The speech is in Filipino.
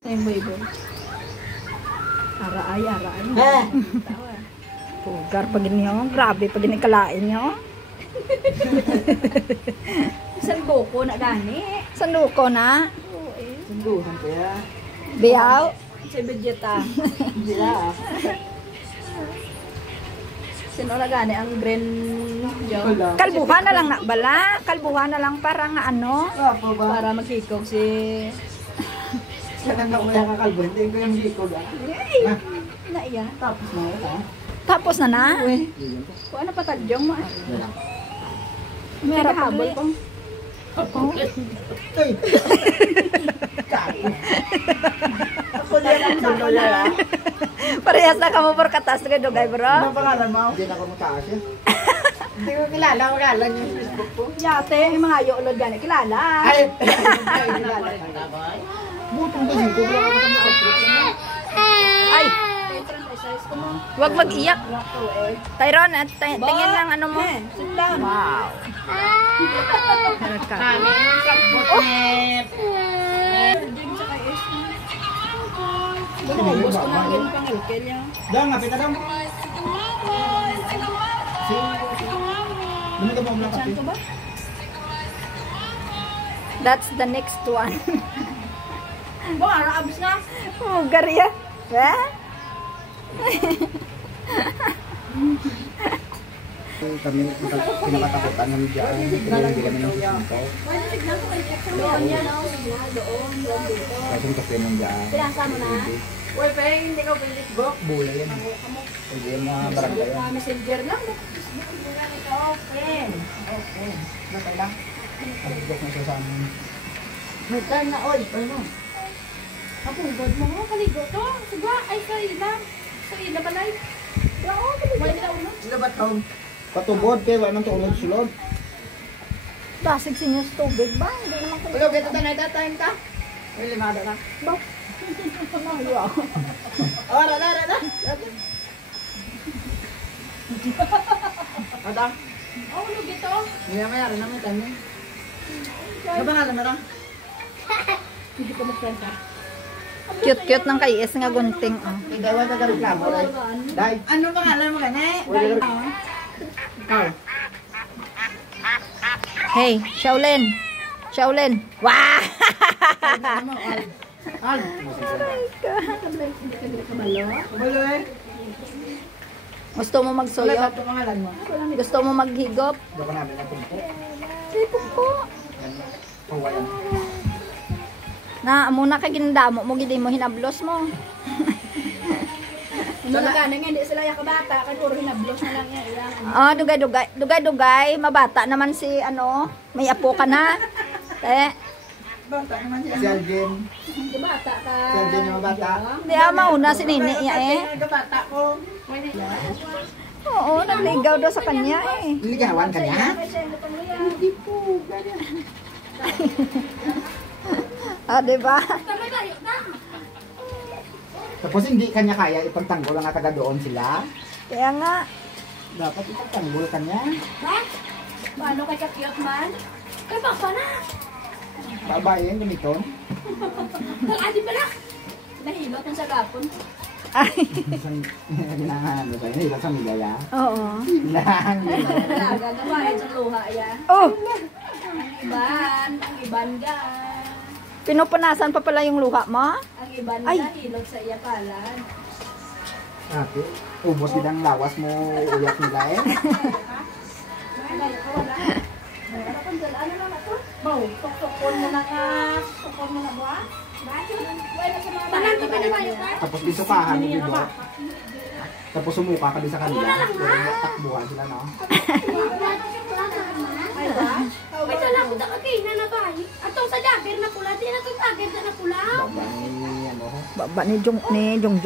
Yung boy. Araay. Tawa. Pugar pag niyo, grabe pag kalain niyo. Sanduko na gani. Sanduko na. Oo eh. Sanduhan kaya. Biyaw. Sa budgeta. Bila. Sino na gani ang green job? Kalbuhan na lang na bala. Kalbuhan na lang para nga ano. Apa ba? Para magkikog si... Sa kanya ko nakakalbo. Hindi ko yung hiko ba? Ay! Naiya. Tapos na wala. Tapos na na. Uy. Kung ano pa tadyong mo? Meron habol pa. ko. Ay! Kaki. Ako din ang sakola. Parehas na kamo por katas ka dugay bro. Ano pangalan mo? Hindi na ako magkakasya. Hindi ko kilala. Kilala niyo yung Facebook ko. Yate, yung mga yoolod gani. Kilala. Ay! Kilala. Butong kasi ko. Wala ako sa mga. Ay, wag mag-iyak. Tyrone, at tingin lang ano mo. Sit down. Wow. Bumubos ko na yung pangilkel niya. Dang, ngapit na dang. Ano ka ba ang Saan ko ba? That's the next one. Baka nakaabos na. Pugar yan. Eh? Kami pinakatakutan ng dyan. Hindi kami ng sisipaw. Doon yan, doon dito. Kasi kasi ng dyan. Pinasa mo na? Uy, pe, hindi ka pilit book. Bula yan. Hindi yung mga barangay yan. Messenger lang. Open. Okay. Natay lang. Nabigok na siya sa amin. Magkan na, oy. Ano? Kapugod mo mo, kaligo to. Suga, ay sa ila. Sa ila balay. Oo, kaligo. Wala na ulo. Sila ba taon? Patubod kayo, anong tulog sulod? Dasig sinyo sa tubig ba? Hindi naman kayo. Ulo, beto tanay tatayang ka. May limada na. Ba? Oh, rada. Ada. Oh, ulo gito. Hindi mayroon naman tayo. Ano ba nga naman? Hindi ko mag-friend. Cute ng kayes nga gunting. Oh. Igawa na reklamo. Day. Ano pangalan mo gani? Ikaw. Hey, Shaolin. Shaolin. Wow! Al. Kabalo eh. Gusto mo magsoyok? Ito pangalan mo. Gusto mo maghigop? Doko namin ang pumpo. Say po. Pawalan. Na, muna ka ginandamo mo, gili mo hinablos mo. Ano na gani nga, hindi sila yakabata. Kaya puro hinablos na lang yan. Ah, dugay-dugay. Mabata naman si, ano, may apo ka na. Bata naman siya. Si Alvin. Bata ka. Si Alvin yung bata. Hindi mauna si Nini niya eh. Bata ko. Oo, nagligaw daw sa kanya eh. Ligawan ka niya? Hindi po. Ah, diba? Tapos hindi kanya kaya ipagtanggol ang taga doon sila. Kaya nga. Dapat ipagtanggol kanya. Paano kay kakiyot man? Kay baka na. Babae yung gamiton. Adi pala. Nahilot ang sagapon. Ay, Ginahano ba yun? Hila sa Migaya. oo. Hilang. Talaga naman sa luha ya. Oh, Ang iban ga. pinupunasan pa pala yung luha mo? Ang iban Ay. ga hilot sa iya palan. Ate, ubos din ang lawas mo uyak nila eh. Ano lang ito? Bow, tuktukon mo na ka. Tuktukon mo na ba? Tapos isukahan mo dito. Tapos sumuka ka din sa kanila. Pero takbuhan sila no. Ay ba? May lang ko kakaina na ba? Atong sa dagger na pula, di na itong dagger na pula. Babang ano. Baba ni Jong